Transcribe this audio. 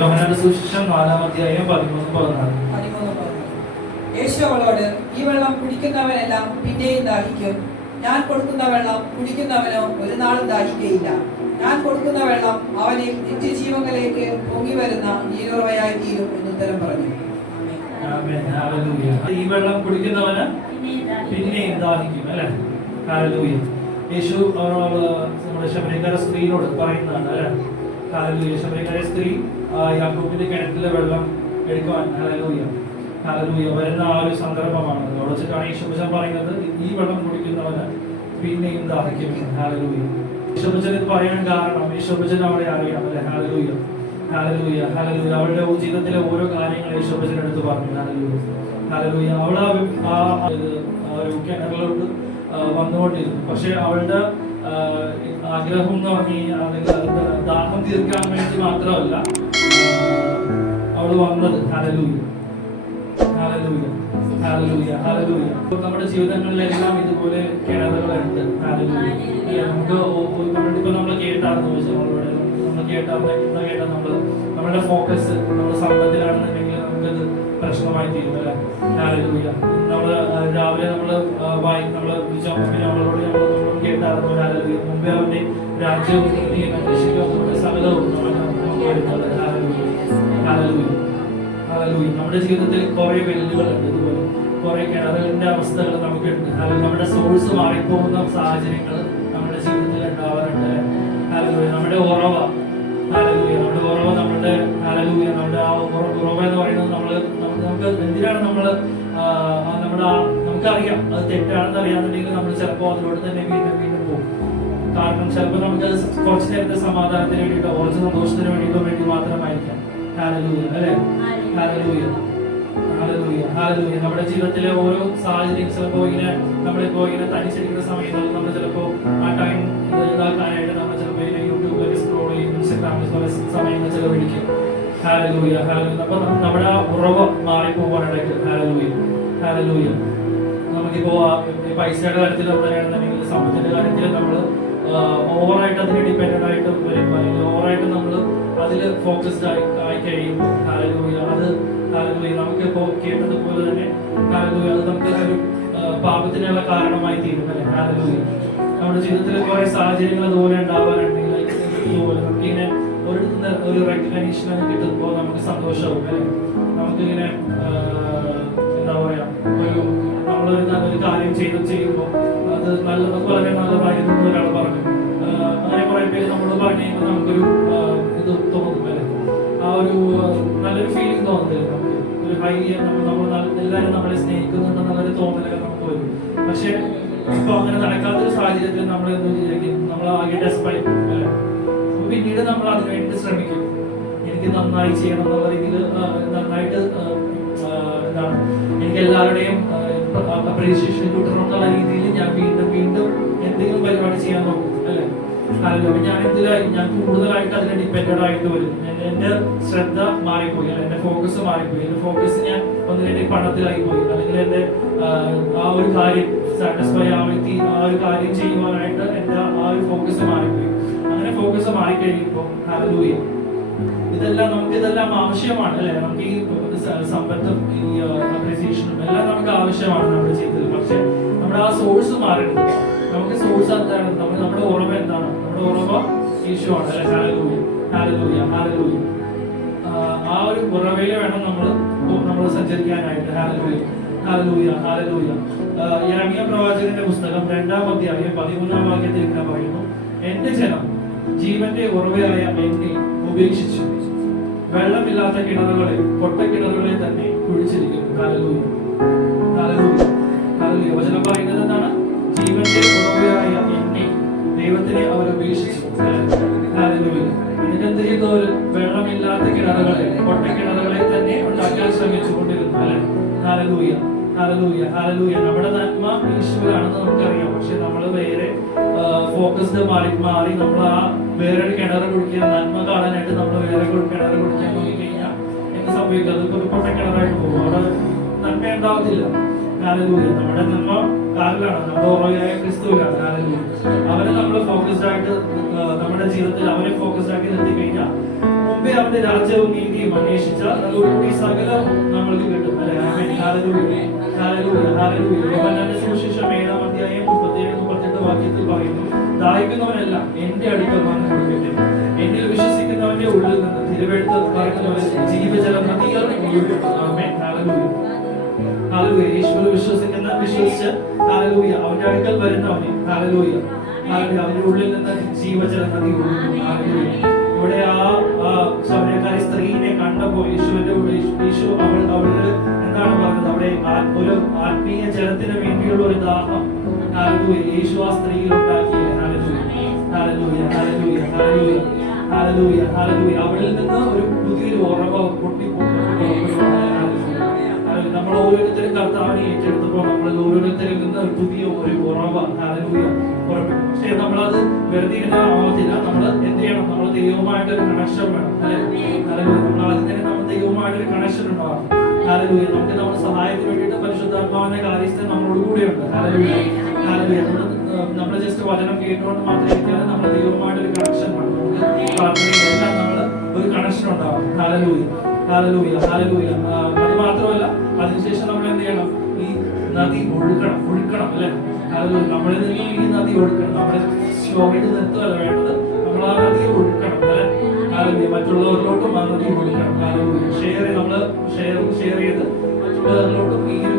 യോഹന്നാന്റെ സുവിശേഷം 4:13-14. യേശു അവളോട്, ഈ വെള്ളം കുടിക്കുന്നവനെല്ലാം പിന്നെയും ദാഹിക്കും. ഞാൻ കൊടുക്കുന്ന വെള്ളം കുടിക്കുന്നവനോ ഒരു നാളും ദാഹിക്കയില്ല. ഞാൻ കൊടുക്കുന്ന വെള്ളം അവനിൽ നിത്യജീവങ്ങളിലേക്ക് പൊങ്ങി വരുന്ന നീരുറവയായി തീരും എന്ന് ഉത്തരം പറഞ്ഞു. ഈ വെള്ളം കുടിക്കുന്നവന് പിന്നെയും ദാഹിക്കും അല്ലെ. ഹല്ലേലൂയ. യേശു നമ്മുടെ ശമരിയക്കാര സ്ത്രീയോട് പറയുന്നതാണ് അല്ലെ. ഹല്ലേലൂയ. ശമരിയക്കാര സ്ത്രീ യാക്കോബിന്റെ കിണറ്റിലെ വെള്ളം എടുക്കുവാൻ ഹല്ലേലൂയ വരുന്ന ആ ഒരു സന്ദർഭമാണ്. അവിടെ വെച്ചിട്ടാണ് യേശുപ്പച്ചൻ പറയുന്നത്, ഈ വെള്ളം കുടിക്കുന്നവന് പിന്നെയും ദാഹിക്കും. ഹല്ലേലൂയ. യേശുപ്പച്ചൻ ഇത് പറയാൻ കാരണം യേശുപ്പച്ചൻ അവിടെ അറിയാം അല്ലെ. ഹല്ലേലൂയ. അവളുടെ ജീവിതത്തിലെ ഓരോ കാര്യങ്ങൾ യേശുപ്പച്ചൻ എടുത്ത് പറഞ്ഞു. ഹല്ലേലൂയ. അവള് ആ ഒരു കിണറിലോട്ട് വന്നുകൊണ്ടിരുന്നു. പക്ഷെ അവളുടെ ആഗ്രഹം എന്ന് പറഞ്ഞ ദാഹം തീർക്കാൻ വേണ്ടി മാത്രമല്ല അവള് വന്നത്. നമ്മുടെ ജീവിതങ്ങളിലെല്ലാം ഇതുപോലെ കിണറുകളുണ്ട്. നമുക്ക് നമ്മൾ കേട്ടാർന്ന് നമ്മുടെ ഫോക്കസ് നമ്മുടെ സമ്പത്തിലാണെന്നുണ്ടെങ്കിൽ നമുക്കത് പ്രശ്നമായി തീരും അല്ലെ. നമ്മള് രാവിലെ നമ്മളോട് കേട്ടാർന്നു മുമ്പേ അവന്റെ രാജ്യവും സകലവും നമ്മുടെ ജീവിതത്തിൽ കുറെ വെല്ലുകളുണ്ട്. ഇതുപോലെ കുറെ കിണറുകളുടെ അവസ്ഥകൾ നമുക്കുണ്ട്. നമ്മുടെ സോഴ്സ് മാറിപ്പോകുന്ന സാഹചര്യങ്ങൾ നമ്മുടെ ജീവിതത്തിൽ ഉണ്ടാവാറുണ്ട്. നമ്മുടെ ഉറവ നമ്മുടെ ആ ഉറവ എന്ന് പറയുന്നത് നമുക്ക് എന്തിനാണ് നമുക്കറിയാം അത് തെറ്റാണെന്ന് അറിയാന്നുണ്ടെങ്കിൽ നമ്മൾ ചിലപ്പോൾ അതിലൂടെ തന്നെ വീണ്ടും പോകും. കാരണം ചിലപ്പോൾ നമുക്ക് കുറച്ച് നേരത്തെ സമാധാനത്തിന് വേണ്ടിയിട്ടോ കുറച്ച് സന്തോഷത്തിന് വേണ്ടിയിട്ടോ വേണ്ടി മാത്രമായിരിക്കാം. നമ്മുടെ ജീവിതത്തിലെ ഓരോ സാഹചര്യം ചിലപ്പോ നമ്മളിപ്പോ തനിച്ചിരിക്കുന്ന സമയങ്ങളിൽ നമ്മൾ ചിലപ്പോ ആ ടൈം ഇതാക്കാനായിട്ട് നമ്മൾ ചിലപ്പോൾ യൂട്യൂബിലൊക്കെ സ്ക്രോൾ ചെയ്യും, ഇൻസ്റ്റാഗ്രാമിൽ സമയങ്ങൾ ചെലവഴിക്കും. അപ്പൊ നമ്മുടെ ആ ഉറവ മാറിപ്പോകാനായിട്ട് നമുക്കിപ്പോ പൈസയുടെ കാര്യത്തിൽ പറയുകയാണെന്നുണ്ടെങ്കിൽ സമ്പത്തിന്റെ കാര്യത്തിൽ നമ്മൾ ഓവറായിട്ട് അതിന് ഡിപ്പെൻഡന്റ് ആയിട്ട് വരും, അല്ലെങ്കിൽ ഓവറായിട്ട് നമ്മൾ അതിൽ ഫോക്കസ്ഡ് ആയി കഴിയും. നമുക്കിപ്പോ കേട്ടതുപോലെ തന്നെ അത് നമുക്ക് ഒരു പാപത്തിനുള്ള കാരണമായി തീരും അല്ലെ. നമ്മുടെ ജീവിതത്തിൽ കുറെ സാഹചര്യങ്ങൾ അതുപോലെ ഉണ്ടാവാറുണ്ടെങ്കിൽ ഇതുപോലെ നമുക്കിങ്ങനെ ഒരു റെക്കഗ്നീഷൻ കിട്ടുമ്പോൾ നമുക്ക് സന്തോഷവും അല്ലെ. നമുക്കിങ്ങനെ എന്താ പറയാ നമ്മളൊരു കാര്യം ചെയ്യുമ്പോൾ അത് വളരെ നല്ലതായിരുന്നു ഒരാൾ പറഞ്ഞു. അങ്ങനെ കുറെ പേര് നമ്മൾ പറഞ്ഞു കഴിയുമ്പോൾ നമുക്കൊരു ഇത് തോന്നും അല്ലെ. ആ ഒരു നല്ലൊരു ഫീലിംഗ് തോന്നുന്നില്ല നമുക്ക്. ഒരു ഹൈ എല്ലാവരും നമ്മളെ സ്നേഹിക്കുന്നുണ്ടെന്നുള്ളൊരു തോന്നലൊക്കെ നമുക്ക് വരും. പക്ഷെ ഇപ്പൊ അങ്ങനെ നടക്കാത്തൊരു സാഹചര്യത്തിൽ നമ്മൾ എന്ത് വിചാരിക്കും, നമ്മൾ ആകെ ഡെസ്പൈറ്റ് അല്ലെ. പിന്നീട് നമ്മൾ അതിനു വേണ്ടി ശ്രമിക്കും, എനിക്ക് നന്നായി ചെയ്യണം എന്നുള്ള രീതിയിൽ നന്നായിട്ട് എന്താണ് എനിക്ക് എല്ലാവരുടെയും അപ്രീസിയേഷൻ കിട്ടണം എന്നുള്ള രീതിയിൽ ഞാൻ വീണ്ടും എന്തെങ്കിലും പരിപാടി ചെയ്യാൻ നോക്കും അല്ലെ. ഞാൻ കൂടുതലായിട്ട് അതിനെ ഡിപ്പെൻഡഡ് ആയിട്ട് വരും. എന്റെ ശ്രദ്ധ മാറിപ്പോയി അല്ലെ, എന്റെ ഫോക്കസ് മാറിപ്പോയി. എന്റെ ഫോക്കസ് ഞാൻ ഒന്നിനെ പണത്തിലായി പോയി, അല്ലെങ്കിൽ എന്റെ ആ ഒരു കാര്യം സാറ്റിസ്ഫൈ ആവത്തി ആ ഒരു കാര്യം ചെയ്യുവാനായിട്ട് എന്റെ ആ ഒരു ഫോക്കസ് മാറിപ്പോയി. അങ്ങനെ ഫോക്കസ് മാറിക്കഴിയുമ്പോൾ ഹല്ലേലൂയ ഇതെല്ലാം ആവശ്യമാണ് അല്ലെ. നമുക്ക് ഈ സമ്പത്തും ഈ അപ്രീസിയേഷനും എല്ലാം നമുക്ക് ആവശ്യമാണ് നമ്മുടെ ജീവിതത്തിൽ. പക്ഷെ നമ്മുടെ ആ സോഴ്സ് മാറരുത്. നമുക്ക് സോഴ്സ് എന്താണ്? നമ്മുടെ ഉറവ എന്താണ്? നമ്മുടെ ഉറവ യേശുവാണ് അല്ലെ. ഹല്ലേലൂയ. ആ ഒരു ഉറവയിൽ വേണം നമ്മൾ സഞ്ചരിക്കാനായിട്ട്. ഹല്ലേലൂയ. യിരെമ്യാ പ്രവാചകന്റെ പുസ്തകം 2-ാം അധ്യായം 13-ാം വാക്യത്തിൽ ഇങ്ങനെ പറയുന്നു, എന്റെ ജനം ജീവന്റെ ഉറവയായ എന്നെ ഉപേക്ഷിച്ചു, വെള്ളമില്ലാത്ത കിണറുകളെ പൊട്ടക്കിണറുകളെ തന്നെ കുഴിച്ചിരിക്കുന്നു. ഹല്ലേലൂയ. വചനം പറയുന്നത് എന്താണ്? ജീവന്റെ ഉറവയായ എന്നെ ദൈവത്തിനെ അവർ ഉപേക്ഷിച്ചു. എന്നിട്ട് എന്ത് ചെയ്തു? വെള്ളമില്ലാത്ത കിണറുകളെ പൊട്ടക്കിണറുകളെ തന്നെ ഉണ്ടാക്കാൻ ശ്രമിച്ചു കൊണ്ടിരുന്നു അല്ലെ. ഹല്ലേലൂയ. നമ്മുടെ നന്മ ഈശ്വരാണെന്ന് നമുക്കറിയാം. പക്ഷെ നമ്മൾ വേറെ ഫോക്കസ്ഡ് മാറി നമ്മൾ ആ വേറൊരു കിണർ കുടിക്കാൻ, നന്മ കാണാനായിട്ട് നമ്മൾ വേറെ കിണർ കുടിക്കാൻ നോക്കി കഴിഞ്ഞാൽ എന്ത് സംഭവിക്കും? അതിപ്പോ പൊട്ടക്കിണറായിട്ട് പോകും, അവിടെ നന്മ ഉണ്ടാവത്തില്ല. നമ്മുടെ നന്മ കാലിലാണ്, നമ്മുടെ ഉറവയായ ക്രിസ്തുവിലാണ്. അവരെ നമ്മൾ ഫോക്കസ്ഡ് ആയിട്ട് നമ്മുടെ ജീവിതത്തിൽ അവരെ ഫോക്കസ്ഡ് ആക്കി നിർത്തി കഴിഞ്ഞാൽ മുമ്പേ അവന്റെ രാജ്യവും നീതിയും അന്വേഷിച്ചാൽ അതോടുകൂടി സകലം നമ്മൾക്ക് കിട്ടും. അല്ലെ? ആമേൻ. ഹല്ലേലൂയ. ഹല്ലേലൂയ. ഹല്ലേലൂയ. യോഹന്നാന്റെ സുവിശേഷം 7-ാം അധ്യായം 37-38 വാക്യത്തിൽ പറയുന്നു, ദാഹിക്കുന്നവനെല്ലാം എന്റെ അടുക്കൽ വന്ന് കുടിക്കട്ടെ. എന്നിൽ വിശ്വസിക്കുന്നവന്റെ ഉള്ളിൽ നിന്ന് തിരുവെഴുത്ത് പറയുന്നവരെ ജീവജല നദികൾ ഒഴുകും. ആമേൻ. ഹല്ലേലൂയ. ഹല്ലേലൂയ. യേശുവിൽ വിശ്വസിച്ച് ഹല്ലേലൂയ അവന്റെ അടുക്കൽ വരുന്നവനെ ഹല്ലേലൂയ ഹല്ലേലൂയ അവന്റെ ഉള്ളിൽ നിന്ന് ജീവജല നദി ഒഴുകും. ഹല്ലേലൂയ. ഇവിടെ ആ ശമര്യക്കാരി സ്ത്രീയെ കണ്ടപ്പോൾ യേശുവിന്റെ യേശു അവള് എന്താണ് പറഞ്ഞത്? അവിടെ ഒരു ആത്മീയ ജലത്തിന് വേണ്ടിയുള്ള ഒരു ദാഹം ഹല്ലേലൂയ യേശു ആ സ്ത്രീയിൽ ഉണ്ടാക്കി. Hallelujah. Hallelujah. Hallelujah. Hallelujah. Hallelujah. Hallelujah. അവളിൽ നിന്ന് ഒരു പുതിയൊരു ഉറവ നമ്മൾ ഓരോരുത്തരും കർത്താവിനെ ഏറ്റെടുത്തപ്പോൾ നമ്മൾ ഓരോരുത്തരിൽ നിന്ന് ഒരു പുതിയ ഒരു ഉറവ ഹല്ലേലൂയ പുറപ്പെട്ടു. പക്ഷെ നമ്മളത് വെറുതെ ഇരുന്നാവത്തില്ല. നമ്മൾ എന്ത് ചെയ്യണം? നമ്മൾ ദൈവമായിട്ടൊരു കണക്ഷൻ വേണം. ഹല്ലേലൂയ. നമ്മൾ അതിന് നമ്മൾ ദൈവമായിട്ടൊരു കണക്ഷൻ ഉണ്ടാവണം. ഹല്ലേലൂയ. നമുക്ക് നമ്മുടെ സഹായത്തിന് വേണ്ടിയിട്ട് പരിശുദ്ധാത്മാവിന്റെ കാര്യസ്ഥൻ നമ്മളോട് കൂടെയുണ്ട്. ഹല്ലേലൂയ. ഹല്ലേലൂയ. നമ്മൾ ജസ്റ്റ് വചനം കേട്ടുകൊണ്ട് മാത്രം ഇരിക്കാതെ നമ്മൾ ദൈവമായിട്ടൊരു കണക്ഷൻ വേണം. നമുക്ക് പ്രാർത്ഥനയിലെല്ലാം നമ്മൾ ഒരു കണക്ഷൻ ഉണ്ടാവണം. ഹല്ലേലൂയ. ഹല്ലേലൂയ. ഹല്ലേലൂയ. അത് മാത്രമല്ല, അതിനുശേഷം നമ്മൾ എന്ത് ചെയ്യണം? ഈ നദി ഒഴുക്കണം അല്ലെ? ഹല്ലേലൂയ. നമ്മളിൽ നിന്ന് ഈ നദി ഒഴുക്കണം. നമ്മളെ സ്റ്റോറേജ് നിർത്തുകയല്ല വേണ്ടത്, നമ്മൾ ആ നദിയെ ഒഴുക്കണം അല്ലെ? ഹല്ലേലൂയ. മറ്റുള്ളവരിലോട്ടും ആ നദി ഒഴുക്കണം. ഹല്ലേലൂയ. നമ്മൾ ഷെയർ ചെയ്ത് മറ്റുള്ളവരിലോട്ടും ഈ ഒരു